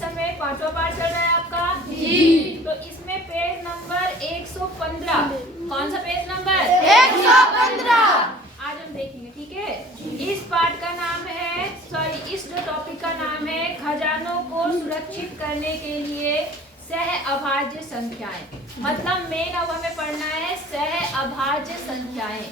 समय 5वां पाठ चल रहा है आपका जी। तो इसमें पेज नंबर 115, कौन सा पेज नंबर 115 आज हम देखेंगे, ठीक है। इस पाठ का नाम है, इस जो टॉपिक का नाम है खजानों को सुरक्षित करने के लिए सह अभाज्य संख्याएं। मतलब मेन अब हमें पढ़ना है सह अभाज्य संख्याएं।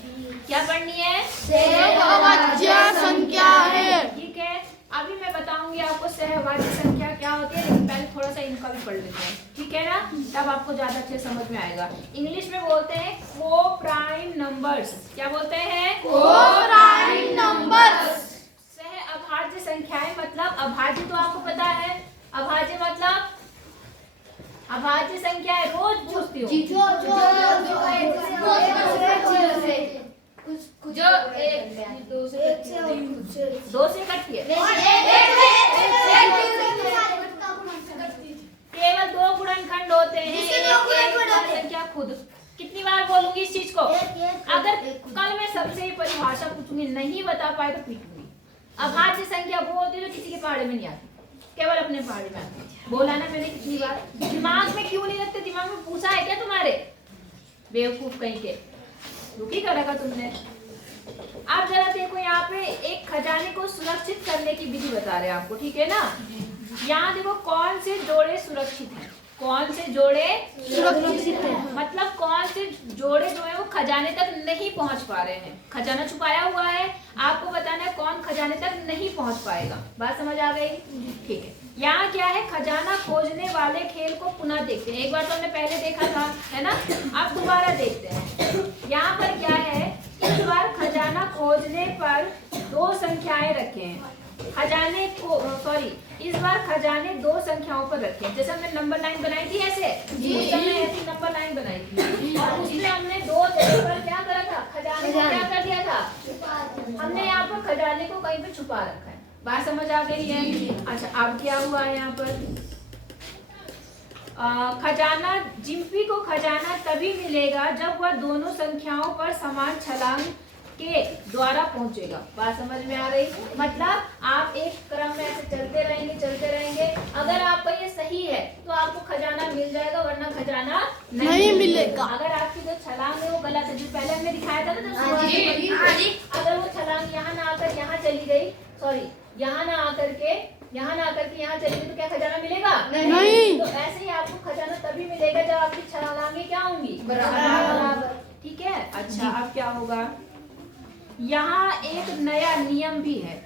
क्या पढ़नी है? सह अभाज्य संख्याएं। ठीक है, अभी मैं बताऊंगी आपको सह अभाज्य संख्या क्या होती है, लेकिन पहले थोड़ा सा इनका भी पढ़ लेते हैं, ठीक है ना, तब आपको ज्यादा अच्छे समझ में आएगा। इंग्लिश में बोलते हैं को प्राइम नंबर्स। क्या बोलते हैं? को प्राइम नंबर्स। सह अभाज्य संख्याएं मतलब अभाज्य तो आपको पता है, अभाज्य मतलब अभाज्य संख्या है, रोज पूछती हूँ जो एक दो से कटती है, केवल 2 गुणनखंड होते हैं, संख्या खुद। कितनी बार बोलूंगी इस चीज को? अगर कल मैं सबसे ही परिभाषा पूछूंगी, नहीं बता पाए तो पीटूंगी। अभाज्य संख्या वो होती है जो किसी के पहाड़े में नहीं आती, केवल अपने पहाड़े में आती है। बोला ना मैंने कितनी बार। दिमाग में क्यों नहीं रखते? दिमाग में पूछा है क्या तुम्हारे? बेवकूफ कहीं के, दुखी कर रखा तुमने। आप जरा देखो, यहाँ पे एक खजाने को सुरक्षित करने की विधि बता रहे हैं आपको, ठीक है ना। यहाँ देखो कौन से जोड़े सुरक्षित हैं, कौन से जोड़े सुरक्षित है। मतलब कौन से जोड़े जो है वो खजाने तक नहीं पहुंच पा रहे हैं। खजाना छुपाया हुआ है, आपको बताना है कौन खजाने तक नहीं पहुंच पाएगा। बात समझ आ गई? ठीक है। यहाँ क्या है, खजाना खोजने वाले खेल को पुनः देखते हैं। एक बार तो हमने पहले देखा था, है ना, अब दोबारा देखते हैं। यहाँ पर क्या है, इस बार खजाना खोजने पर 2 संख्याएं रखे हैं। खजाने को इस बार खजाने 2 संख्याओं पर रखे हैं। जैसे हमने नंबर लाइन बनाई थी ऐसे, उस समय ऐसी नंबर लाइन बनाई थी और उसमें हमने 2 जगह पर क्या करा था, खजाने को क्या कर दिया था, हमने यहाँ पर खजाने को कहीं पे छुपा रखा है। बात समझ आ गई है? अच्छा, अब क्या हुआ है यहाँ पर, खजाना जिम्पी को खजाना तभी मिलेगा जब वह दोनों संख्याओं पर समान छलांग के द्वारा पहुंचेगा। बात समझ में आ रही? मतलब आप एक क्रम में ऐसे चलते रहेंगे, अगर आपका ये सही है तो आपको खजाना मिल जाएगा, वरना खजाना नहीं मिलेगा। अगर आपकी जो छलांग है वो गलत है, जो पहले हमने दिखाया था ना, अगर वो छलांग यहाँ ना आकर यहाँ चली गई, यहाँ ना आकर के यहाँ चली गई, तो क्या खजाना मिलेगा? नहीं। तो ऐसे ही आपको खजाना तभी मिलेगा जब आपकी छलांगें क्या होंगी? बराबर। ठीक है। अच्छा, अब क्या होगा, यहाँ एक नया नियम भी है,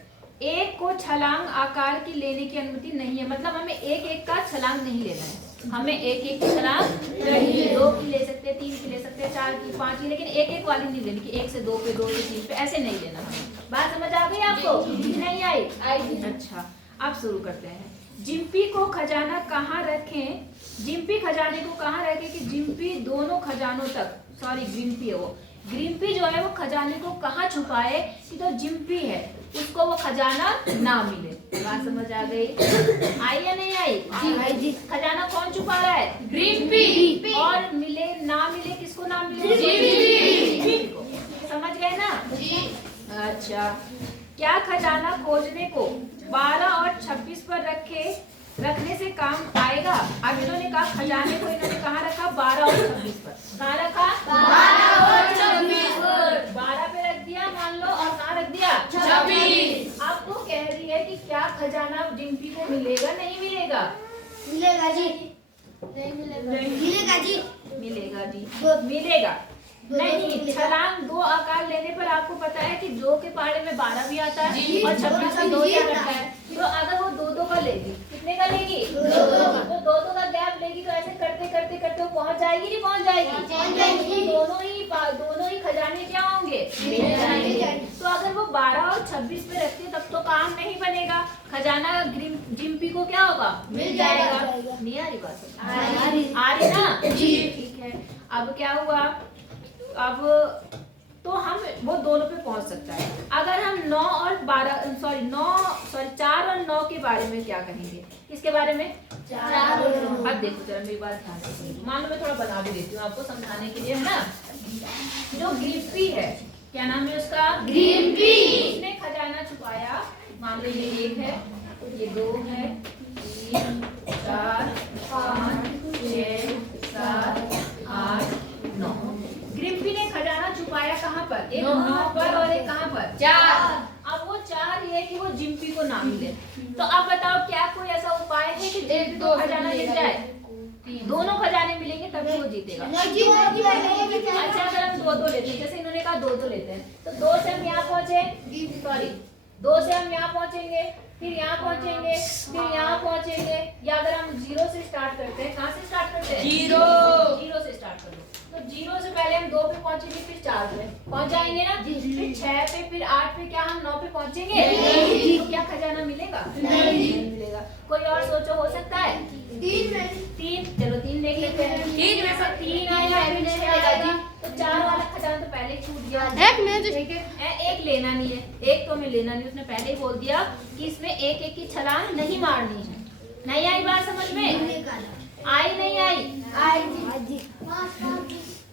एक को छलांग आकार की लेने की अनुमति नहीं है। मतलब हमें एक का छलांग नहीं लेना है, हमें एक की छलांग नहीं, 2 की ले सकते, 3 की ले सकते, 4 की, 5 की, लेकिन एक वाली नहीं लेनी कि 1 से 2 पे, 2 से 3 पे, ऐसे नहीं लेना हमें। बात समझ आ गई आपको? नहीं आई? अच्छा, अब शुरू करते हैं। जिम्पी को खजाना कहाँ रखें, जिम्पी खजाने को कहाँ रखें कि जिम्पी दोनों खजानों तक, ग्रिम्पी है वो, ग्रिम्पी जो है वो खजाने को कहाँ छुपाए कि तो जिम्पी है उसको वो खजाना ना मिले। बात समझ आ गई? आई या नहीं आई? जी। खजाना कौन छुपा रहा है? ग्रिम्पी। और मिले ना मिले, किसको ना मिले? जिम्पी को। समझ गए ना? जी। अच्छा, क्या खजाना खोजने को 12 और 26 पर रखने से काम आएगा? अब इन्होंने कहा खजाने को इन्होंने कहाँ रखा? 12 और 26 पर। कहाँ रखा? 12 और 26 पर। 12 पे रख दिया मान लो, और कहाँ रख दिया? 26। अब वो कह रही है कि क्या खजाना जिम्पी को मिलेगा, नहीं मिलेगा? मिलेगा जी। नहीं मिलेगा जी। मिलेगा जी, मिलेगा नहीं। छलांग 2 आकार लेने पर आपको पता है कि 2 के पहाड़े में 12 भी आता है और 26 में 2 क्या करता है। तो अगर वो 2 का लेगी, कितने का लेगी? 2 तो 2 का गैप लेगी, तो ऐसे करते वो पहुंच जाएगी, नहीं पहुंच जाएगी? दोनों ही खजाने क्या होंगे? मिल जाएंगे। तो अगर वो 12 और 26 पे रखती है तब तो काम नहीं बनेगा, खजाना जिम्पी को क्या होगा? मिल जाएगा। नहीं आ रही बात? आ रही ना? ठीक है। अब क्या हुआ, अब तो हम वो दोनों पे पहुंच सकता है। अगर हम 4 और 9 के बारे में क्या कहेंगे? किसके बारे में? 4 और 9। अब देखो जरा मेरी बात ध्यान से सुनिए, मान लो मैं थोड़ा बना भी देती हूँ आपको समझाने के लिए, है ना। जो ग्रिम्पी है, क्या नाम है उसका? ग्रिम्पी। उसने खजाना छुपाया, मान लो ये 1 है, ये 2 है, 3 को ना मिले। तो अब बताओ क्या कोई ऐसा उपाय है कि जिम्पी को खजाना मिल जाए? दोनों खजाने मिलेंगे तभी वो जीतेगा। अच्छा अगर हम दो लेते हैं, जैसे इन्होंने कहा दो लेते हैं, तो 2 से हम यहाँ पहुंचे, सॉरी 2 से हम यहाँ पहुंचेंगे, फिर यहाँ पहुंचेंगे, फिर यहाँ पहुंचेंगे, या अगर हम 0 से स्टार्ट करते हैं, कहाँ से स्टार्ट करते हैं? 0 से स्टार्ट कर लो। तो 0 से पहले हम 2 पे पहुंचेंगे, फिर 4 पे पहुंच जाएंगे ना, फिर 6 पे, फिर 8 पे, क्या हम 9 पे पहुंचेंगे? तो क्या खजाना मिलेगा? नहीं मिलेगा। कोई और सोचो, हो सकता है? 3, चलो 3 देख लेते हैं। 3 में से 3 आएगा, फिर 6 आएगा, तो 4 वाला खजाना तो पहले ही छूट गया। एक लेना नहीं है, एक तो हमें लेना नहीं, उसने पहले ही बोल दिया कि इसमें एक एक की छलांग नहीं मारनी है। नहीं आई बात समझ में? आई नहीं आई?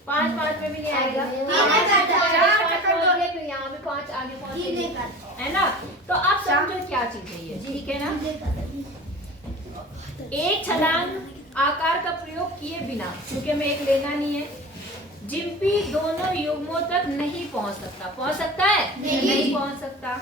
5 में भी नहीं आएगा, फिर यहाँ पे 5 आगे पहुंचेगा, है ना? तो आप समझो क्या चीज है ये, ठीक है ना? एक छलांग आकार का प्रयोग किए बिना, क्योंकि हमें एक लेना नहीं है, जिम्पी दोनों युग्मों तक नहीं पहुंच सकता। पहुंच सकता है? नहीं पहुंच सकता।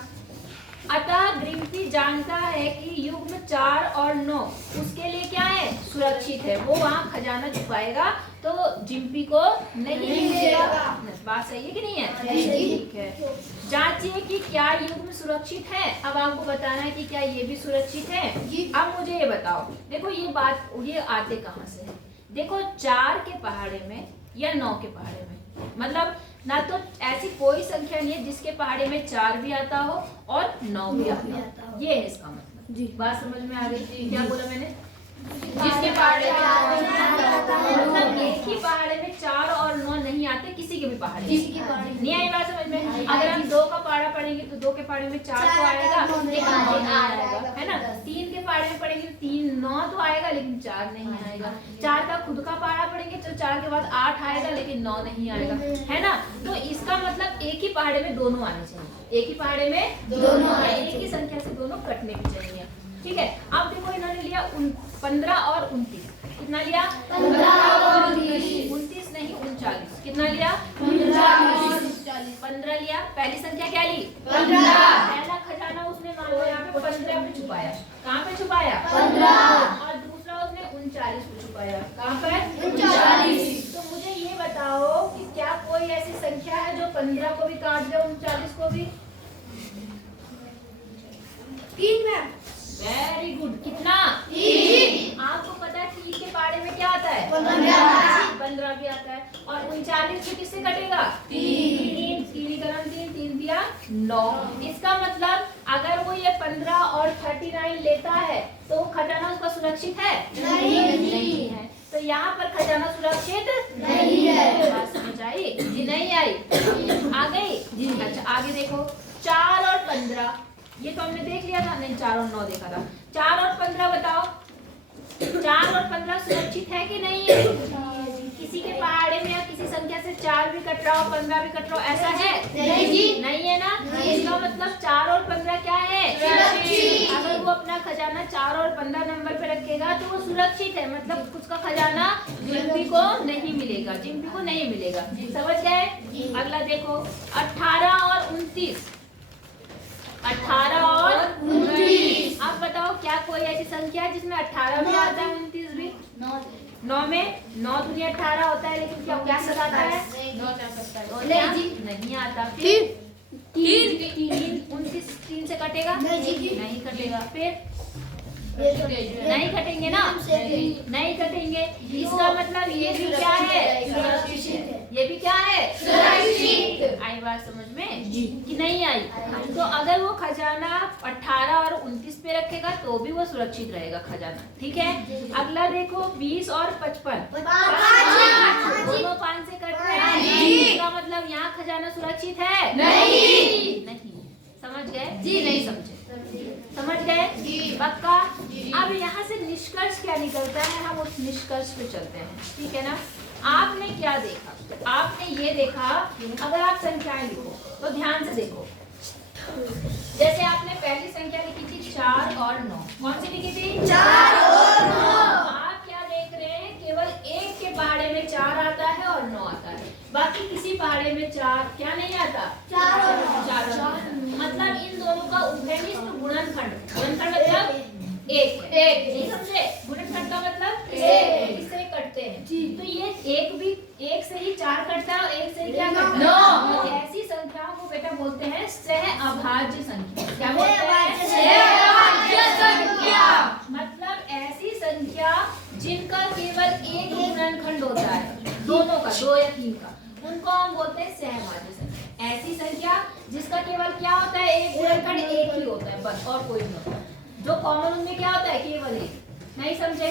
अतः ग्रिम्पी जानता है कि युग्म 4 और 9 उसके लिए क्या है? सुरक्षित है। वो वहाँ खजाना छुपाएगा तो जिम्पी को नहीं मिलेगा। बात सही है कि नहीं है? ठीक है। जांचिए कि क्या युग्म सुरक्षित है। अब आपको बताना है कि क्या ये भी सुरक्षित है। अब मुझे ये बताओ, देखो ये बात ये आते कहाँ से है? देखो 4 के पहाड़े में या 9 के पहाड़े में, मतलब ना तो ऐसी कोई संख्या नहीं है जिसके पहाड़े में 4 भी आता हो और 9 भी आता हो। ये है इसका मतलब। बात समझ में आ गई? क्या बोला मैंने? जिसके पहाड़े में मतलब एक ही पहाड़े में 4 और 9 नहीं आते, किसी के भी पहाड़े में नहीं आई। बात समझ में? अगर हम 2 का पहाड़ा पढ़ेंगे तो 2 के पहाड़े में 4 तो आएगा लेकिन 9 नहीं आएगा, है ना? 3 के पहाड़े में पढ़ेंगे तो 3 9 तो आएगा लेकिन 4 नहीं आएगा। 4 का खुद का पहाड़ा पढ़ेंगे तो 4 के बाद 8 आएगा लेकिन 9 नहीं आएगा, है ना? तो इसका मतलब एक ही पहाड़े में दोनों आने चाहिए। एक ही पहाड़े में दोनों, एक ही संख्या से दोनों कटने भी चाहिए। ठीक है। अब देखो इन्होंने लिया 15 और 29। कितना लिया? 15 और 29। 29 नहीं 39। कितना लिया? 15 लिया। पहली संख्या क्या ली? 15। पहला खजाना उसने मान लो यहाँ पे 15 पे छुपाया। कहाँ पे छुपाया? 15। और दूसरा उसने 39 पे छुपाया। कहाँ पर? 39। तो मुझे ये बताओ कि क्या कोई ऐसी संख्या है जो 15 को भी काट दे 39 को भी? 3 में। Very good. कितना? 3। आपको पता है 3 के पहाड़े में क्या आता है? 15 भी आता है। और 39 को किससे कटेगा? 3 3 दिया 9। इसका मतलब अगर वो ये 15 और 39 लेता है तो खजाना उसका सुरक्षित है? नहीं है। तो यहाँ पर खजाना सुरक्षित नहीं है। बात समझ आई? जी नहीं आई? आ गई जी। अच्छा आगे देखो 4 और 15, ये तो हमने देख लिया था। नहीं 4 और 9 देखा था। 4 और 15 बताओ, 4 और 15 सुरक्षित है कि नहीं है? किसी के पहाड़े में या किसी संख्या से 4 भी कट रहा हो 15 भी कट रहा हो, ऐसा है? नहीं है ना? इसका मतलब 4 और 15 क्या है? सुरक्षित। अगर वो अपना खजाना 4 और 15 नंबर पे रखेगा तो वो सुरक्षित है, मतलब उसका खजाना जिम्पी को नहीं मिलेगा। जिम्पी को नहीं मिलेगा। समझ गए? अगला देखो 18 और 29। 18 और 29। अब बताओ क्या कोई ऐसी संख्या है जिसमें 18 भी आता है 29 भी? 9 में 9 दूनी 18 होता है, लेकिन क्या क्या सद आता है? नहीं आता। फिर 29 3 से कटेगा? नहीं कटेगा। फिर नहीं कटेंगे ना? नहीं कटेंगे। इसका मतलब ये भी क्या है? ये भी क्या है? सुरक्षित। आई बात समझ में कि नहीं आई? तो अगर वो खजाना 18 और 29 पे रखेगा तो भी वो सुरक्षित रहेगा खजाना। ठीक है। अगला देखो 20 और 55। दोनों 5 से कट रहे हैं। इसका मतलब यहाँ खजाना सुरक्षित है? नहीं। समझ गए? जी नहीं समझे? समझ गए? पक्का? अब यहाँ से निष्कर्ष क्या निकलता है, हम उस निष्कर्ष पे चलते हैं। ठीक है ना? आपने क्या देखा? आपने ये देखा, अगर आप संख्याएं लिखो तो ध्यान से देखो। जैसे आपने पहली संख्या लिखी थी 4 और 9। कौन सी लिखी थी? 4 और 9। आप क्या देख रहे हैं? केवल एक के पहाड़े में 4 आता है और 9 आता है, बाकी किसी पहाड़े में 4 क्या नहीं आता? 4 और 9। मतलब इन दोनों का उभयनिष्ठ गुणनखंड एक, नहीं समझे? गुणनखंड का मतलब एक, इससे कटते हैं। तो ये एक भी एक से ही 4 कटता है और एक से ही क्या कटता है? तो ऐसी संख्याओं को बेटा बोलते हैं सह अभाज्य संख्या। क्या बोलते हैं? सह अभाज्य संख्या। मतलब ऐसी संख्या जिनका केवल एक गुणनखंड होता है, दोनों का, 2 या 3 का, उनको हम बोलते हैं सहअभाज्य संख्या। ऐसी संख्या जिसका केवल क्या होता है, एक गुणनखंड एक ही होता है बस, और कोई नहीं होता। जो कॉमन उनमें क्या होता है, केवल एक। नहीं समझे?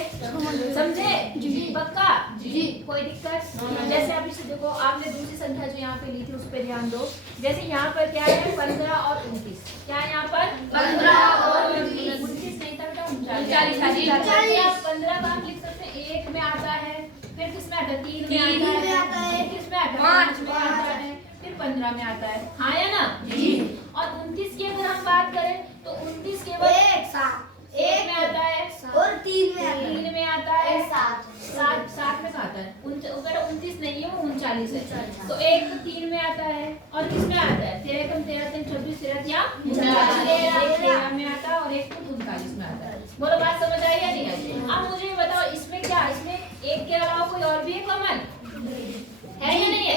समझे? जी। पक्का? जी। कोई दिक्कत? जैसे आप इसे देखो, आपने दूसरी संख्या जो यहाँ पे ली थी उस पर ध्यान दो। जैसे यहाँ पर क्या है, 15 और 29। क्या है यहाँ पर? 15 और 29। 29 नहीं था बेटा, 39। आप 15 का आप लिख सकते हैं, 1 में आता है, फिर किसमें आता है, 3 में आता है, किसमें आता है, 5 में आता है, फिर 15 में आता है। हाँ या ना? जी। और 29 की अगर हम बात करें तो 29 केवल 1 में आता है और 3 में आता है, 7 में आता है। 29 नहीं है, वो 39 है। तो 1 तो 3 में आता है, और किस में आता है, 13 कम 13 3 26 13 या 13 में आता है, और 1 तो 39 में आता है। बोलो बात समझ आई या नहीं आई? अब मुझे बताओ, इसमें क्या, इसमें 1 के अलावा कोई और भी है कॉमन? है या नहीं है?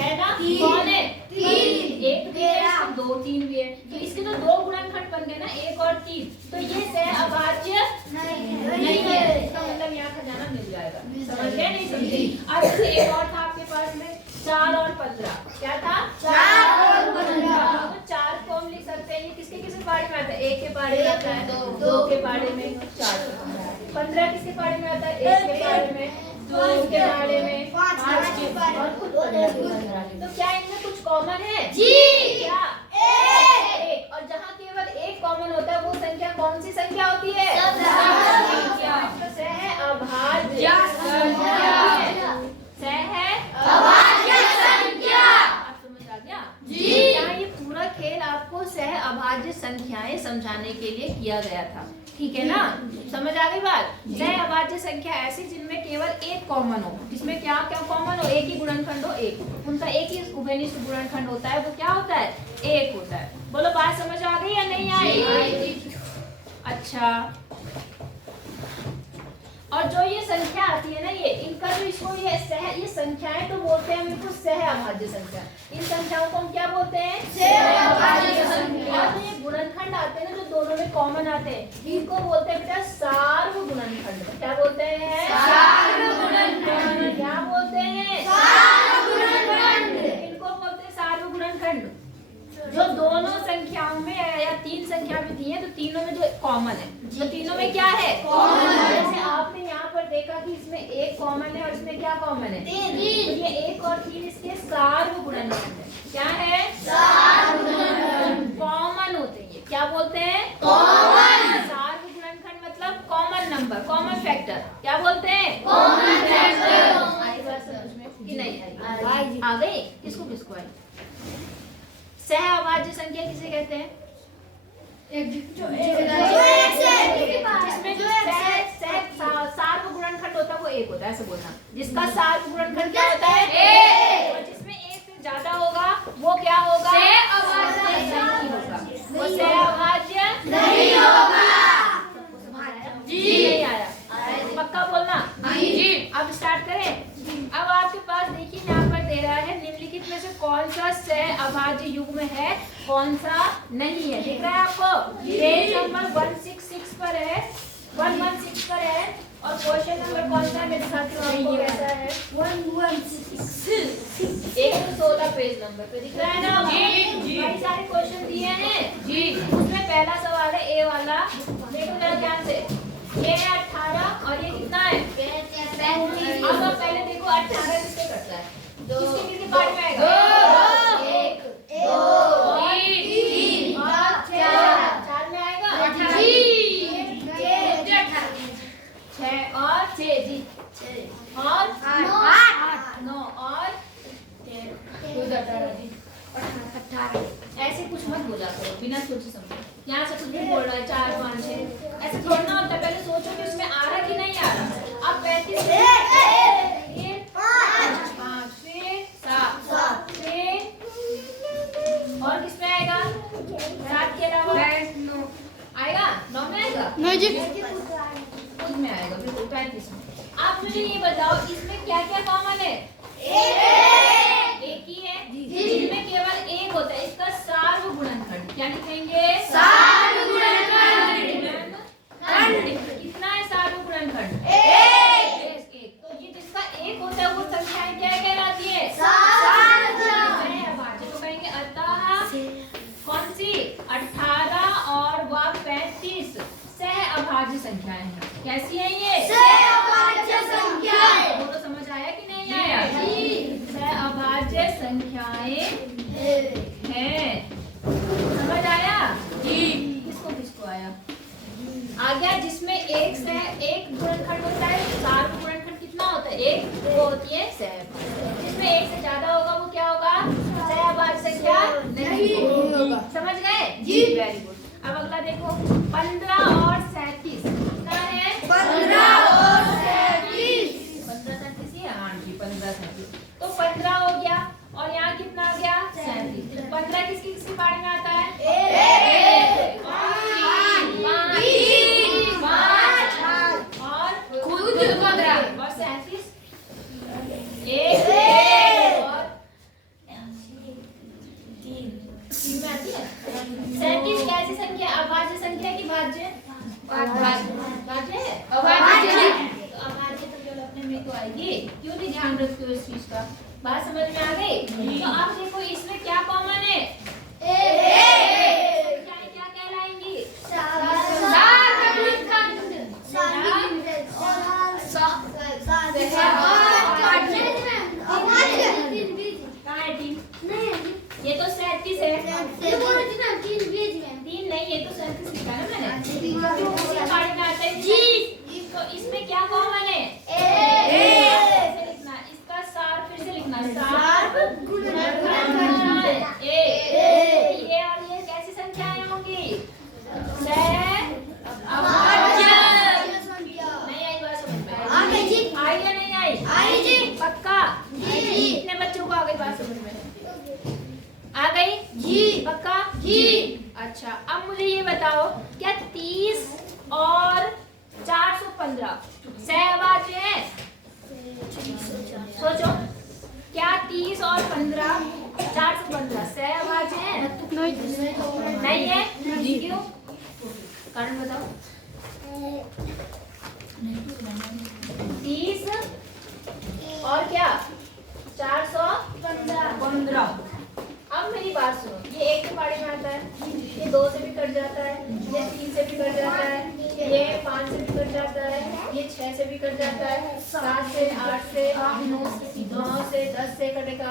है ना? कौन है? 3। 1 भी है, 2 3 भी है, तो इसके तो 2 गुणनखंड बन गए ना, 1 और 3। तो ये सहअभाज्य नहीं है। इसका मतलब यहाँ खजाना मिल जाएगा। समझ गए? नहीं समझे? अब जैसे एक और था आपके पास में, 4 और 15। क्या था? 4 और 15। तो 4 को हम लिख सकते हैं, ये किसके किसके पारे में आता है? 1 के पारे में आता है, 2 के पारे में, 4 के पारे में। 15 किसके पारे में आता है? 1 के पारे में, 2 के पारे में, 5 के पारे में, और खुद 15 के पारे में। तो क्या इनमें कुछ कॉमन है? जी। क्या? एक। और जहाँ केवल एक कॉमन होता है, वो संख्या कौन सी संख्या होती है? सहअभाज्य संख्या। आप समझ आ गया? जी। यहाँ ये पूरा खेल आपको सहअभाज्य संख्याएं समझाने के लिए किया गया था। ठीक है ना? समझ आ गई बात? सहअभाज्य संख्या ऐसी जिनमें केवल एक कॉमन हो। इसमें क्या क्या कॉमन हो? एक ही गुणनखंड हो, एक, उनका एक ही उभयनिष्ठ गुणनखंड होता है, वो क्या होता है? एक होता है। बोलो बात समझ आ गई या नहीं आई? अच्छा, और जो ये संख्या आती है ना, ये इनका जो इसको ये संख्याएं तो बोलते हैं हम इनको सहअभाज्य संख्या। इन संख्याओं को हम क्या बोलते हैं? सहअभाज्य संख्या। और ये गुणनखंड आते हैं ना, जो दोनों में कॉमन आते हैं, इनको बोलते हैं बेटा सार्वगुणनखंड। क्या बोलते हैं? सार्वगुणनखंड। क्या बोलते हैं? सार्वगुणनखंड। इनको बोलते हैं सार्वगुणनखंड। जो दोनों संख्याओं में या 3 संख्या भी दी है, तो तीनों में जो कॉमन है, तो तीनों में क्या है? कॉमन। जैसे आपने यहाँ पर देखा कि इसमें 1 कॉमन है और इसमें क्या कॉमन है? 3। तो ये 1 और 3 इसके सार्वगुणनखंड है। क्या है? सार्वगुणनखंड। कॉमन होते हैं ये। क्या बोलते हैं? कॉमन। सार्वगुणनखंड मतलब कॉमन नंबर, कॉमन फैक्टर। क्या बोलते हैं? Common factor. आई बात समझ में कि नहीं आई? आ गई? किसको किसको आई? सहअभाज्य संख्या किसे कहते हैं? जिसमें जो सार्वगुणनखंड होता है वो एक होता है, ऐसे बोलना। जिसका सार्वगुणनखंड क्या होता है? एक। और जिसमें एक से ज्यादा होगा वो क्या होगा? सहअभाज्य नहीं होगा, वो सहअभाज्य नहीं होगा। जी नहीं आया? पक्का बोलना। जी। अब स्टार्ट करें। अब आपके पास देखिए यहाँ पर दे रहा है, निम्नलिखित में से कौन सा सहअभाज्य युग्म है, कौन सा नहीं है? दिख रहा है आपको? पेज नंबर 166 पर है, 116 पर है। और क्वेश्चन नंबर कौन सा है मेरे साथियों, आपको कैसा है? 116 116 पेज नंबर पे दिख रहा है ना? जी। कई सारे क्वेश्चन दिए हैं जी। उसमें पहला सवाल है ए वाला, देखो जरा ध्यान से। ये है 18 और ये कितना है? 35। अब आप पहले देखो 18 किससे कटता है? किसके किसके पार्ट में आएगा? 1 2 3 और 4 में आएगा? जी। 6 और 6 जी, और 8 9 और 18 जी। 18 ऐसे कुछ मत बोला करो बिना सोचे समझे। यहाँ से कुछ भी बोल रहा है 4 5 6 ऐसे थोड़ा होता है। पहले सोचो कि उसमें आ रहा कि नहीं आ रहा। अब 35 फिर 5 फिर 7 फिर और किसमें आएगा? 7 के अलावा 9 आएगा? 9 में आएगा? नहीं जी। में आएगा, बिल्कुल 35 में। आप मुझे ये बताओ इसमें क्या क्या कॉमन है? एक ही है, जिसमें केवल एक होता है, इसका सार्वगुणनखंड क्या लिखेंगे? कितना है सार्वगुणनखंड? एक। तो ये जिसका एक होता है वो संख्याएं क्या कहलाती है? सहअभाज्य। तो कहेंगे अतः कौन सी? 18 और वह 35 सहअभाज्य संख्याएं हैं। कैसी है ये? दोनों समझ आया कि नहीं आया? सहअभाज्य संख्याएं हैं। समझ आया? किसको किसको आया? आ गया। जिसमें एक गुणनखंड होता है, सार्वगुणनखंड कितना होता है? एक, वो होती है सहअभाज्य। जिसमें एक से ज्यादा होगा वो क्या होगा? सहअभाज्य संख्या नहीं होगा। समझ गए? Very good. अब अगला देखो 15 और 37 कितना है? 15 और 37 ही है। हाँ जी 15 37। तो 15 हो गया और यहाँ कितना आ गया? 37। 15 किसकी किसकी पारी में आता है? और 37 तीन में आती है। 37 कैसी संख्या? अभाज्य संख्या की भाज्य? भाज्य है। अभाज्य तो केवल अपने में तो आएगी। क्यों नहीं ध्यान रखते हो इस चीज का? बात समझ में आ गई? तो आप देखो इसमें क्या कॉमन है? क्या कहलाएंगी? ये तो 37 है। तीन नहीं, ये तो 37 लिखा है मैंने। पारी में आता है जी। तो इसमें क्या कॉमन है? ऐसे लिखना। इसका सार फिर से लिखना। ये और ये कैसी संख्याएं होंगी? नहीं आई बात समझ में? आई या नहीं आई? पक्का? कितने बच्चों को आ गई बात समझ में? आ गई? पक्का? अच्छा अब मुझे ये बताओ क्या 30 और 415 सहअभाज्य है? सोचो क्या 30 और 15 415 सहअभाज्य है? नहीं है? क्यों? कारण बताओ। 30 और क्या? 415। अब मेरी बात सुनो, ये एक के पारी में आता है, ये 2 से भी कट जाता है, ये 3 से भी कट जाता है, ये 5 से भी कट जाता है, ये 6 से भी कट जाता है, 7 से 8 से 9 से 10 से कटेगा,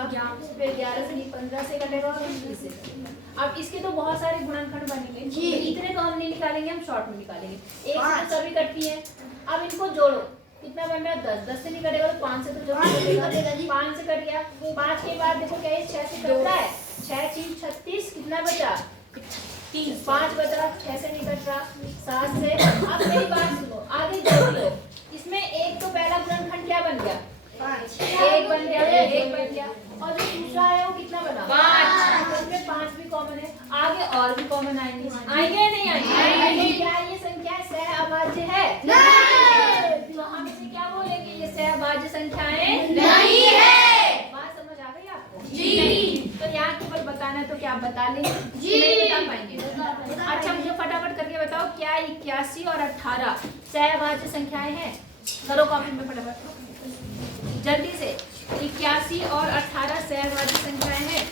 फिर 11 से 15 से कटेगा और 20 से कटेगा। अब इसके तो बहुत सारे गुणनखंड बनेंगे, इतने तो हम नहीं निकालेंगे, हम शॉर्ट में निकालेंगे। एक से तो सभी कटती है। अब इनको जोड़ो, कितना बन रहा है? 10। 10 से नहीं कटेगा तो 5 से तो जोड़ कटेगा। 5 से कट गया। 5 के बाद देखो क्या ये 6 से कटता है? 6 3 36 कितना बचा? 30। 5 बचा, 6 से नहीं कट रहा। 7 से। अब मेरी बात सुनो, आगे जोड़ लो। इसमें एक तो पहला गुणनखंड क्या बन गया? 1 बन गया, 1 बन गया। और जो दूसरा है वो कितना बना? 5। इसमें 5 भी कॉमन है। आगे और भी कॉमन आएंगे। आएंगे नहीं आएंगे? क्या ये संख्या सहअभाज्य है? तो हम इसे क्या बोलेंगे? ये सहअभाज्य संख्याएं नहीं है। बात समझ आ गई आपको? तो यहाँ केवल बताना है तो क्या आप बता लेंगे? नहीं बता पाएंगे। अच्छा मुझे फटाफट करके बताओ क्या 81 और 18 सहअभाज्य संख्याएं हैं? करो कमेंट में फटाफट जल्दी से। 81 और 18 सहअभाज्य संख्याएं हैं,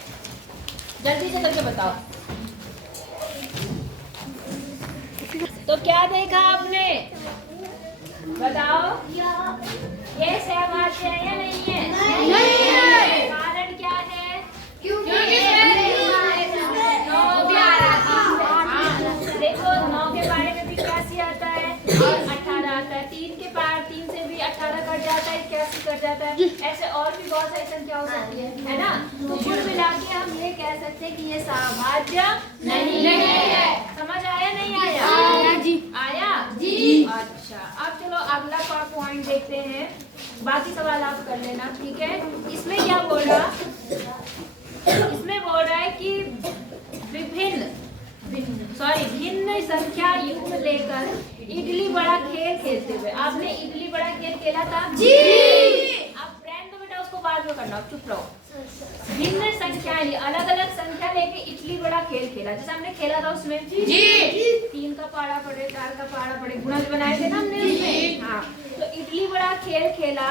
जल्दी से करके बताओ। तो क्या देखा आपने? बताओ ये सहअभाज्य है या नहीं है? नहीं है। कारण क्या है? क्योंकि 9 देखो 9 के बारे में भी 81 आता है और 18 आता है। 3 से भी 18 कट जाता है, 81 कट जाता है। ऐसे और भी बहुत सारी संख्या हो सकती है ना? तो कुल मिला के हम ये कह सकते हैं कि ये सहअभाज्य नहीं है। समझ आया नहीं आया? आया? अच्छा अब चलो अगला पॉइंट देखते हैं। बाकी सवाल आप कर लेना, ठीक है? इसमें क्या बोल रहा? इसमें बोल रहा है कि भिन्न संख्या युग्म लेकर इडली बड़ा खेल खेल खेलते हुए आपने इडली बड़ा खेल खेला था जी। अब रहने दो बेटा, उसको बाद में करना, चुप रहो। भिन्न संख्याएं, अलग अलग संख्या लेके इडली बड़ा खेल खेला, जैसे हमने खेला था उसमें जी। 3 का पाड़ा पड़े, 4 का पाड़ा पड़े, गुणज बनाए थे ना हमने उसमें। हाँ, तो इडली बड़ा खेल खेला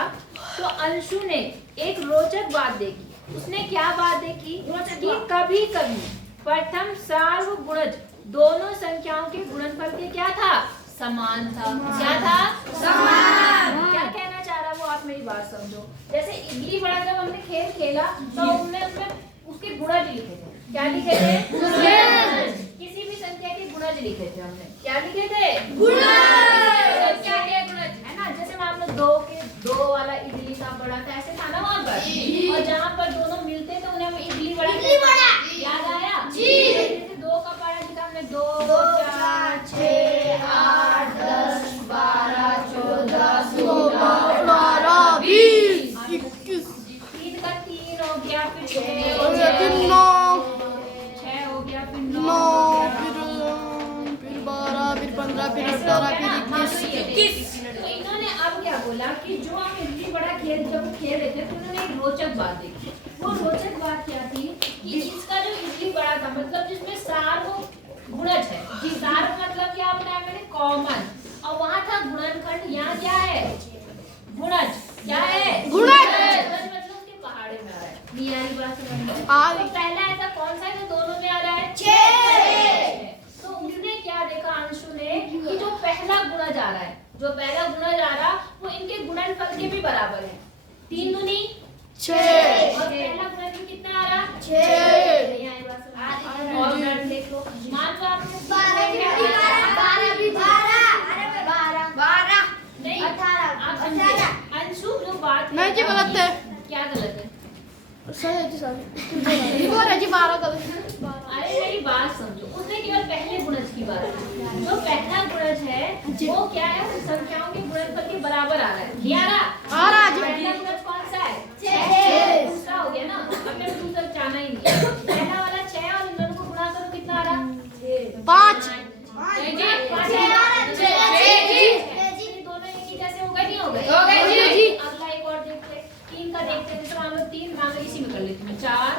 तो अंशु ने एक रोचक बात देखी। उसने क्या बात देखी कि कभी कभी प्रथम सार्वगुणज दोनों संख्याओं के गुणनफल के क्या था, समान था। क्या था, समान। क्या कहना चाह रहा है वो, आप मेरी बात समझो। जैसे इडली बड़ा जब हमने खेल खेला तो हमने उसके गुणज लिखे थे। क्या लिखे थे, किसी भी संख्या के गुणज लिखे थे हमने। क्या लिखे थे, संख्या के गुणज, है ना। जैसे मान लो 2 के 2 वाला इडली का बड़ा था, ऐसे था ना वहाँ पर। और जहाँ पर दोनों मिलते थे उन्हें हम इडली बड़ा याद आया जी। 2 का पारा लिखा हमने, 2 4 6 8 10 12 14 16 18 20 21। 3 का 3 हो गया, फिर 6 हो गया, फिर 9 6 हो गया, फिर 9 फिर 12 फिर 15 फिर 18 फिर 21। तो इन्होंने अब क्या बोला कि जो हम इतनी बड़ा खेल जब खेल रहे थे तो उन्होंने एक रोचक बात देखी। वो रोचक बात क्या थी कि इसका जो इतनी बड़ा था, मतलब जिसमें सार्वगुणज है, जी सार्व मतलब क्या बताया मैंने, कॉमन, और वहाँ था गुणनखंड। यहाँ क्या है, गुणज। क्या है, गुणज मतलब उसके पहाड़े में आ रहा है। नहीं आ रही बात समझ में? तो पहला ऐसा कौन सा है जो दोनों में आ रहा है, 6। तो उसने क्या देखा अंशु ने कि जो पहला गुणज आ रहा है, जो पहला गुणज आ रहा वो इनके गुणनफल के भी बराबर है। 3 दूनी 6 और पहला गुणज भी कितना आ रहा, 6। नहीं आई बात समझ? और उदाहरण देख लो, मान लो आपने 12 भी 12 नहीं 18 आप समझे। अंशु जो बात नहीं जी, गलत है। क्या गलत है, अरे मेरी बात समझो। उसने केवल पहले गुणज की बात की। जो पहला गुणज है वो क्या है, उन संख्याओं के गुणनफल के बराबर आ रहा है। ये आ रहा जी। पहला गुणज कौन सा है, 6। दूसरा हो गया ना, हमने दूसरा जाना ही नहीं। पहला वाला 6 और इन दोनों को गुणा करो, कितना आ रहा, 5। दोनों एक ही जैसे हो गए, नहीं हो गए? अगला एक और देखते हैं, 3 का देखते हैं। जैसे मान लो 3 मान लो इसी में कर लेती हूँ, 4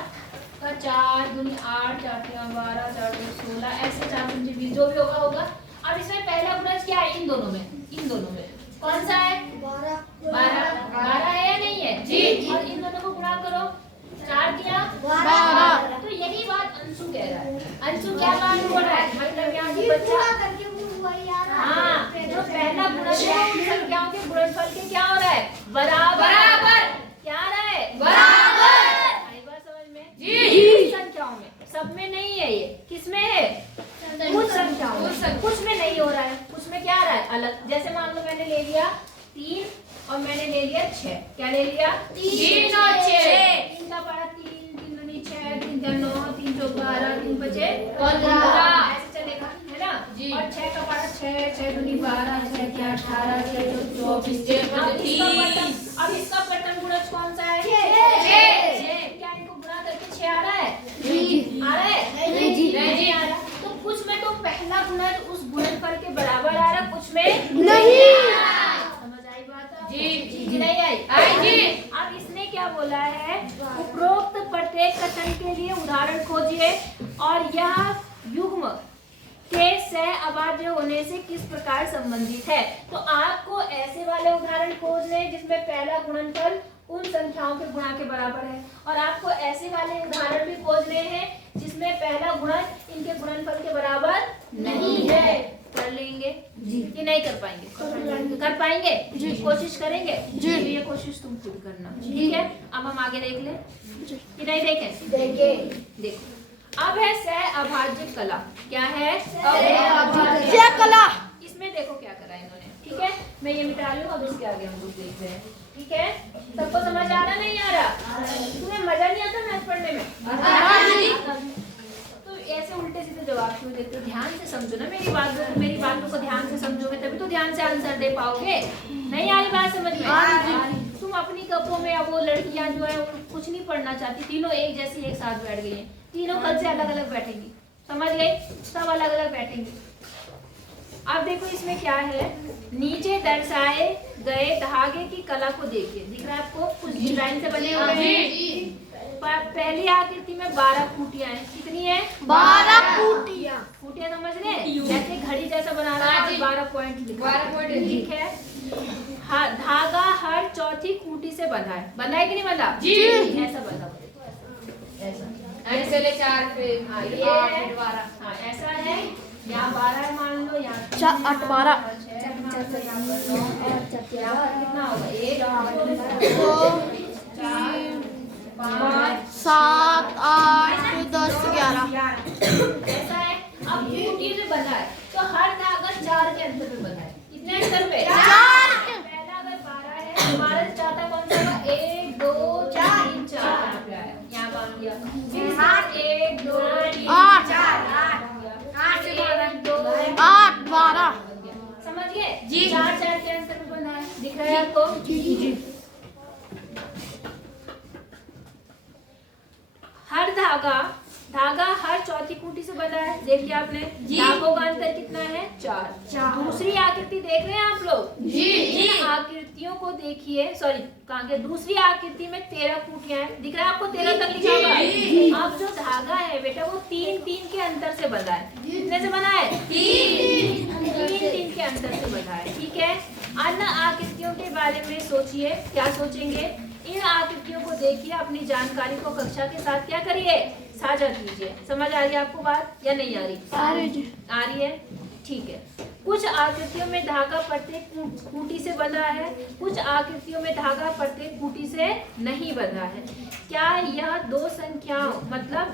का 4 दूनी 8 4 3 12 4 2 16, ऐसे 4 5 20 जो भी होगा होगा। अब इसमें पहला गुणज क्या है, इन दोनों में कौन सा है, 12 है या नहीं है जी। और इन दोनों को गुणा करो, 4 दिया 12। तो यही बात अंशु कह रहा है। अंशु क्या बात बोल रहा है, मतलब यहाँ से बच्चा, हाँ, जो पहला गुणज है उन संख्याओं के गुणनफल के क्या हो रहा है, बराबर। क्या आ रहा है, बराबर। आई बात समझ में जी। संख्याओं में, सब में नहीं है ये, किसमें है, कुछ संख्याओं में, कुछ में नहीं हो रहा है, कुछ में क्या आ रहा है, अलग। जैसे मान लो मैंने ले लिया 3 और मैंने ले लिया 6। क्या ले लिया, 3 और 6। 3 का पारा 3 3 दूनी 6 3 का 9 3 चौक 12 3 बचे 15, ऐसे चलेगा, है ना जी। और 6 का पारा 6 6 दूनी 12 6 के 18 6 24 अब इसका प्रथम गुणज कौन सा है, 6। क्या इनको गुणा करके 6 आ रहा है, आ रहा है, नहीं आ रहा। तो कुछ में तो पहला गुणज उस गुणनफल के बराबर आ रहा, कुछ में नहीं। समझ आई बात जी, नहीं आई जी। अब इसने क्या बोला है, उपरोक्त प्रत्येक कथन के लिए उदाहरण खोजिए और यह युग्म के सह अभाज्य होने से किस प्रकार संबंधित है। तो आपको ऐसे वाले उदाहरण खोजने जिसमें पहला गुणनफल उन संख्याओं के गुणा के बराबर है, और आपको ऐसे वाले उदाहरण भी खोजने हैं जिसमें पहला गुणज इनके गुणनफल के बराबर नहीं है। कर लेंगे जी, कि नहीं कर पाएंगे, कर पाएंगे जी, कोशिश करेंगे जी। ये कोशिश तुम खुद करना, ठीक है। अब हम आगे देख लें कि नहीं देखें, देखो अब है सह अभाज्य कला। क्या है, अभाज्य कला। इसमें देखो क्या करा इन्होंने, ठीक है। मैं ये मिटा लूं, अब इसके आगे हम लोग देख रहे हैं, ठीक है। सबको समझ आ रहा, नहीं आ रहा, तुम्हें मजा नहीं आता मैथ पढ़ने में, तो ऐसे उल्टे सीधे जवाब क्यों देते हो, ध्यान से समझो ना मेरी बातों को ध्यान से समझोगे तभी तो ध्यान से आंसर दे पाओगे। नहीं आ रही बात समझ में, तुम अपनी कपड़ों में, अब वो लड़कियां जो है कुछ नहीं पढ़ना चाहती, तीनों एक जैसी एक साथ बैठ गई हैं, तीनों कल से अलग अलग बैठेंगी, समझ गई, सब अलग अलग बैठेंगी। अब देखो इसमें क्या है, नीचे दर्शाए गए धागे की कला को देखिए। दिख रहा है आपको, कुछ डिजाइन से बने हुए हैं। पहली आकृति में 12 खूंटियां हैं। कितनी है? 12 खूंटियां। खूंटियां समझ रहे हैं? जैसे घड़ी जैसा बना रहा है और 12 पॉइंट लिखा है। ठीक है। हाँ, धागा हर चौथी खूंटी से बंधा है। बंधा है कि नहीं बंधा? जी। ऐसा बंधा, ऐसा चले 4 फिर हाँ, ये 8 है। फिर 12। हाँ, ऐसा है। यहाँ 12 है मान लो, यहाँ 8 12 कितना होगा? 1 2 3 5 7 8 10 11। ऐसा है। अब खूंटी से बंधा है तो हर धागा 4 के अंतर पे बंधा है। कितने अंतर पे? 4। पहला अगर 12 है, हमारा चौथा कौन सा होगा? 1 2 3 4 यहाँ पे आया, यहाँ बांध दिया। फिर 1 2 3 8 8 1 2 8 12। समझ गए? 4 4 के अंतर पे बंधा है। दिख रहा है आपको? जी। हर धागा हर चौथी खूंटी से बंधा है। देखिए आपने, धागों का अंतर कितना है? 4। दूसरी आकृति देख रहे हैं आप लोग? इन आकृतियों को देखिए। सॉरी, कहाँ गए? दूसरी आकृति में 13 खूंटियां हैं। दिख रहा है आपको? 13 तक लिखा होगा। अब जो धागा है बेटा, वो 3 के अंतर से बंधा है। कितने से बना है? 3 के अंतर से बंधा है। ठीक है। अन्य आकृतियों के बारे में सोचिए। क्या सोचेंगे? इन आकृतियों को देखिए, अपनी जानकारी को कक्षा के साथ क्या करिए? साझा कीजिए। समझ आ रही है आपको बात या नहीं आ रही? आ रही है। ठीक है। कुछ आकृतियों में धागा प्रत्येक खूंटी से बंधा है, कुछ आकृतियों में धागा प्रत्येक खूंटी से नहीं बंधा है। क्या यह दो संख्याओं मतलब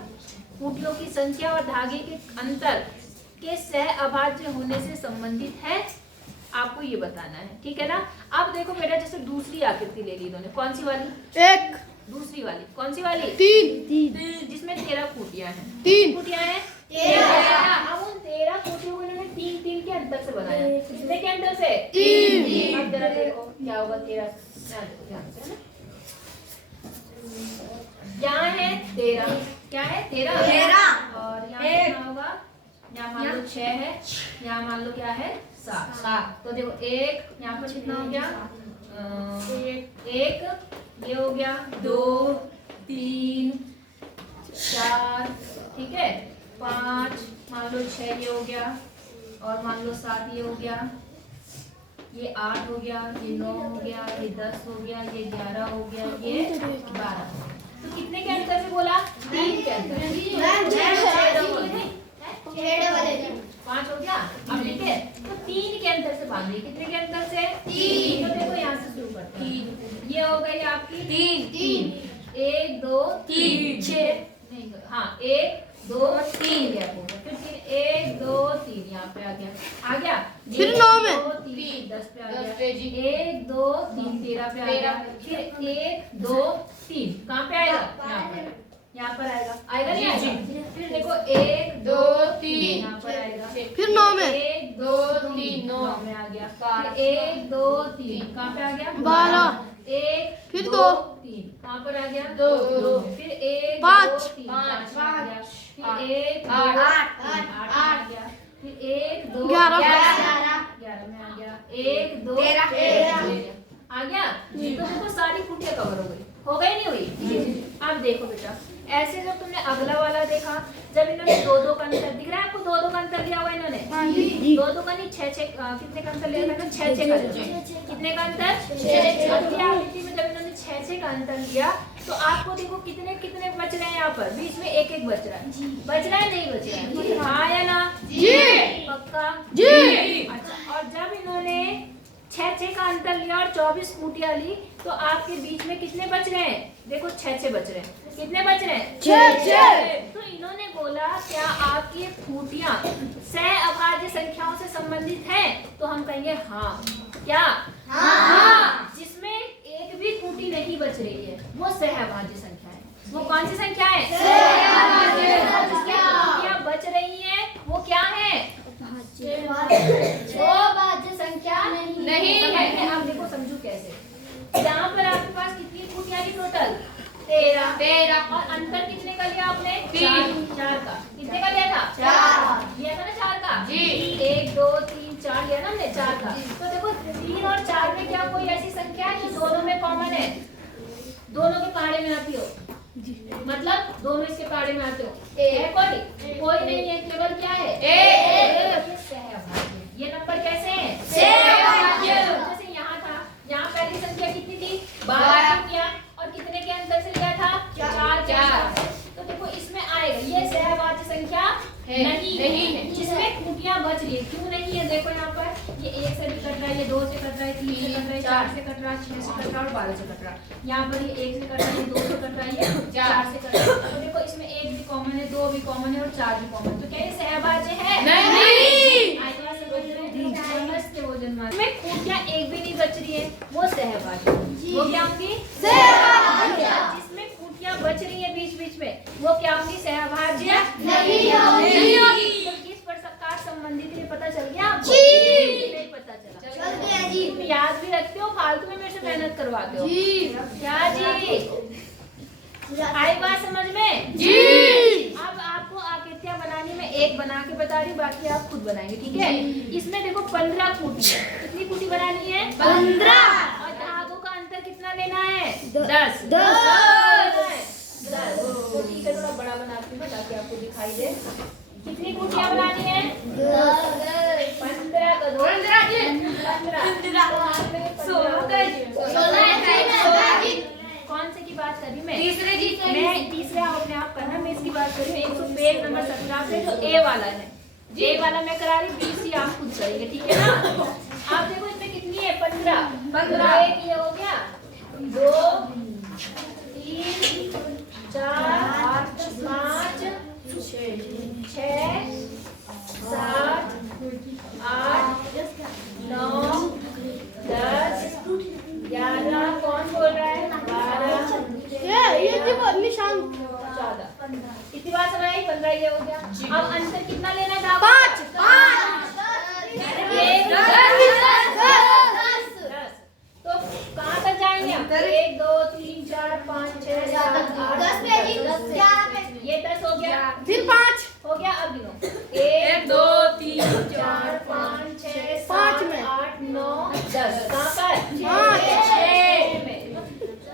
खूंटियों की संख्या और धागे के अंतर के सह अभाज्य होने से संबंधित है? आपको ये बताना है। ठीक है ना? अब देखो बेटा, जैसे दूसरी आकृति ले ली इन्होंने। कौन सी वाली? 1 दूसरी वाली। कौन सी वाली? 3 जिसमें 13 खूंटियां हैं। 3 खूंटियां हैं 13। अब उन 13 खूंटियों को इन्होंने 3 के अंतर से बनाया। कितने के अंतर से? 3। अब जरा देखो क्या होगा। 13 ध्यान से ना, यहाँ है 13। क्या है? 13। और यहाँ कितना होगा? यहाँ मान लो 6 है, यहाँ मान लो क्या है? 7। तो देखो 1 यहाँ पर कितना हो गया? 1 ये हो गया, 2 3 4, ठीक है, 5 मान लो 6 ये हो गया, और मान लो 7 ये हो गया, ये 8 हो गया, ये 9 हो गया, ये 10 हो गया, ये 11 हो गया, ये 12। तो कितने के अंतर से बोला? 3 के अंतर। 5 हो गया। अब लिखे तो 3 के अंतर से बांधिए। कितने के अंतर से? 3। तो देखो यहाँ से शुरू करते हैं। ये हो गई आपकी 3। 1 2 3 6। हाँ 1 2 3 फिर 1 2 3 यहाँ पे आ गया। फिर 9 में 3 10 पे आ गया। 1 2 3 13 पे आ गया। फिर 1 2 3 कहाँ पे आएगा? यहाँ पर आएगा नहीं आएगा? फिर देखो 1 2 3 यहाँ पर आएगा। फिर 9 में 1 2 3 9 में आ गया। फिर 1 2 3 कहाँ पे आ गया? 12। 1 फिर 2 3 कहाँ पर आ गया? 2। फिर 1 5 2 3 5 आ गया। फिर 1 2 8 आ गया। फिर 1 2 11 में आ गया। 1 2 13 आ गया। तो देखो सारी खूंटियां कवर हो गई नहीं हुई? अब देखो बेटा, ऐसे जब तुमने अगला वाला देखा, जब इन्होंने 2 का अंतर दिख रहा है आपको? 2 का अंतर लिया हुआ इन्होंने। 2 का नहीं 6 कितने का अंतर लिया था? 6 का। कितने का अंतर? 6। आकृति में जब इन्होंने 6 का अंतर लिया तो आपको देखो कितने कितने बच रहे हैं यहाँ पर? बीच में 1 बच रहा है। बच रहा है नहीं बच रहा है? हाँ या ना? पक्का? अच्छा, और जब इन्होंने 6 का अंतर लिया और 24 खूंटियां ली तो आपके बीच में कितने बच रहे हैं? देखो 6 बच रहे हैं। कितने बच रहे हैं? 6। तो इन्होंने बोला क्या आपकी खूंटियां सह अभाज्य संख्याओं से संबंधित हैं? तो हम कहेंगे हाँ। क्या? हाँ। जिसमें एक भी खूंटी नहीं बच रही है वो सह अभाज्य संख्या है। वो कौन सी संख्या है? जिसकी खूंटियां बच रही हैं वो क्या है? अभाज्य संख्या नहीं है। आप देखो समझो कैसे। यहाँ पर आपके पास कितनी खूंटियां थी टोटल? 13। और अंतर कितने का लिया आपने? 4 का। कितने का लिया था? 4 लिया था ना? 4 का। 1 2 3 4 लिया ना हमने 4 का, तो देखो 3 और 4 में क्या कोई ऐसी संख्या है जो दोनों में कॉमन है, दोनों के पहाड़े में आती हो, मतलब दोनों इसके पहाड़े में आते हो, है कोई नहीं है, केवल क्या है ये सहभाज्य। ये नंबर कैसे है सहभाज्य। जैसे यहाँ था, यहाँ पहली संख्या कितनी थी 12 किया और कितने के अंतर से लिया था 4, तो देखो इसमें आएगा ये सहभाज्य संख्या नहीं है, जिसमें खूंटियां बच रही है। क्यों नहीं है देखो यहाँ पर, ये 1 से भी कट रहा है, ये 2 से कट रहा है, 3 से कट रहा है, 4 से कट रहा है, 6 से कट रहा है और 12 से कट रहा है। यहाँ पर ये 1 से कट रहा है, ये 2 से कट रहा है, ये 4 से कट रहा है। तो देखो इसमें 1 भी कॉमन है, 2 भी कॉमन है और 4 भी कॉमन, तो क्या ये सहभाज्य है नहीं। में खूंटियां एक भी नहीं बच रही है, वो सहभाज्य। वो क्या होंगी सहभाज्य। जिसमें खूंटियां बच रही है बीच बीच में, वो क्या होंगी सहभाज्य नहीं होगी। तो किस प्रकार संबंधित है पता चल गया आपको? नहीं पता चला जी। तुम याद भी रखते हो, फालतू में मेरे से मेहनत करवाते हो जी। क्या जी आई बात समझ में जी। अब आपको आकृतियां बनाने में एक बना के बता रही, बाकी आप खुद बनाएंगे, ठीक है। इसमें देखो 15 खूंटी है, कितनी खूंटी बनानी है 15, और धागों का अंतर कितना लेना है 10। ठीक है, थोड़ा बड़ा बनाती हूँ ताकि आपको दिखाई दे। कितनी खूंटियां बनानी है 15 का 15 कौन से की बात कर रही हूँ मैं? तीसरे की। मैं तीसरे अपने आप करना, मैं इसकी बात कर रही हूँ। पेज नंबर 17 पे जो ए वाला है, ए वाला मैं करा रही हूँ, बी सी आप खुद करेंगे, ठीक है ना। आप देखो इसमें कितनी है 15। एक ये हो गया, 2 3 4 5 6 7 8 9 10 11। कौन बोल रहा है 12 ये जी वो निशान 14। इतनी बात समझ आई। 15 ये हो गया। अब अंतर कितना लेना है 5 तो कहाँ तक जाएंगे हम? 1 2 3 4 5 6 7 8 10। ये 10 हो गया, फिर 5 हो गया। अब गिनो 1 2 3 4 5 6 7 8 9 10। कहाँ पर 6 में।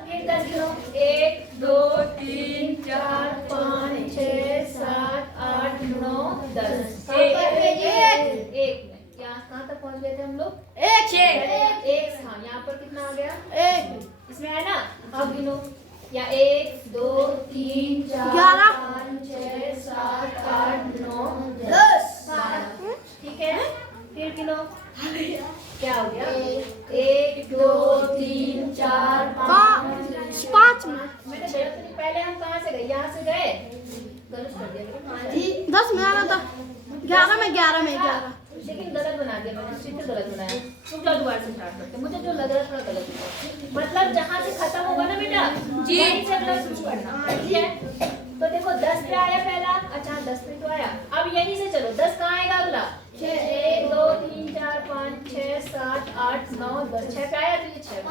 फिर 10 गिनो 1 2 3 4 5 6 7 8 9 10। एक में क्या कहाँ तक पहुँच गए थे हम लोग? 1 हाँ, यहाँ पर कितना आ गया 1 इसमें है ना। अब गिनो या 1 2 3 4 5 6 7 8 9 10 12। ठीक है, फिर गिनो क्या हो गया 1 2 3 4 5 में। मैं तो गलत नहीं, पहले हम कहाँ से गए? यहाँ से गए, गलत कर दिया 10 में आना था, 11 में 11 लेकिन गलत बना दिया मैंने, चित्र गलत बनाया। तुम चलो दोबारा से स्टार्ट करते हैं, मुझे जो लग रहा था गलत हुआ। मतलब जहाँ से खत्म होगा ना बेटा वहीं से अगला शुरू करना, ठीक है। तो देखो 10 पे आया पहला, अच्छा 10 पे तो आया। अब यहीं से चलो 10 कहाँ आएगा अगला 1 2 3 4 5 6 7 8 9 10। 6 पे आया तो ये 6 पे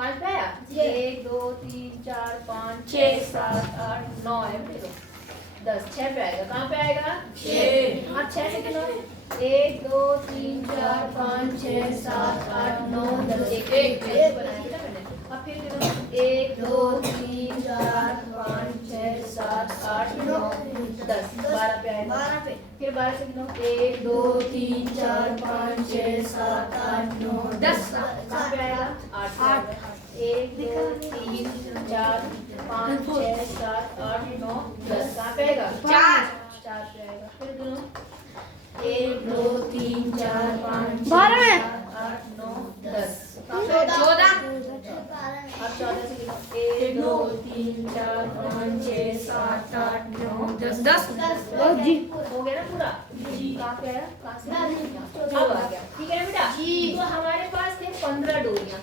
5 पे आया 1 2 3 4 5 6 7 8 9 है 10। 6 पे आएगा, कहाँ पे आएगा 6। अब 6 से गिनो 1 2 3 4 5 6 7 8 9 10। एक बनाया था मैंने। अब फिर गिनो 1 2 3 4 5 6 7 8 9 10। 12 पे आएगा, फिर 12 से गिनो 1 2 3 4 5 6 7 8 9 10। कहाँ पे आएगा 8। 1 2 3 4 5 6 7 8 9 10। कहाँ पे आएगा 4 पे आएगा। फिर गिनो 1 2 3 4 5 6 7 8 9 10। 14। अब 14 से गिनो 1 2 3 4 5 6 7 8 9 10। 10 हो गया ना पूरा। कहाँ पे आया, कहाँ से अब आ गया, ठीक है ना बेटा। तो हमारे पास थे 15 डोरियां,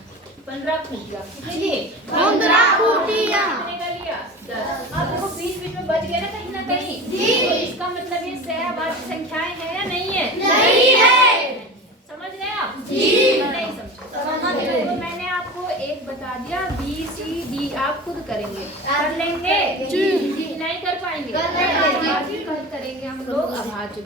15 खूंटियां। कितनी थी 15 खूंटियां। कितने का लिया 10। अब देखो बीच बीच में बच गया ना कहीं तो इसका मतलब ये सहभाज्य संख्याएं हैं या नहीं है? नहीं है। समझ गए आप जी? नहीं समझे तो मैंने आपको एक बता दिया, बी सी डी आप खुद करेंगे, कर लेंगे जी। नहीं कर पाएंगे, करेंगे हम लोग अभाज्य।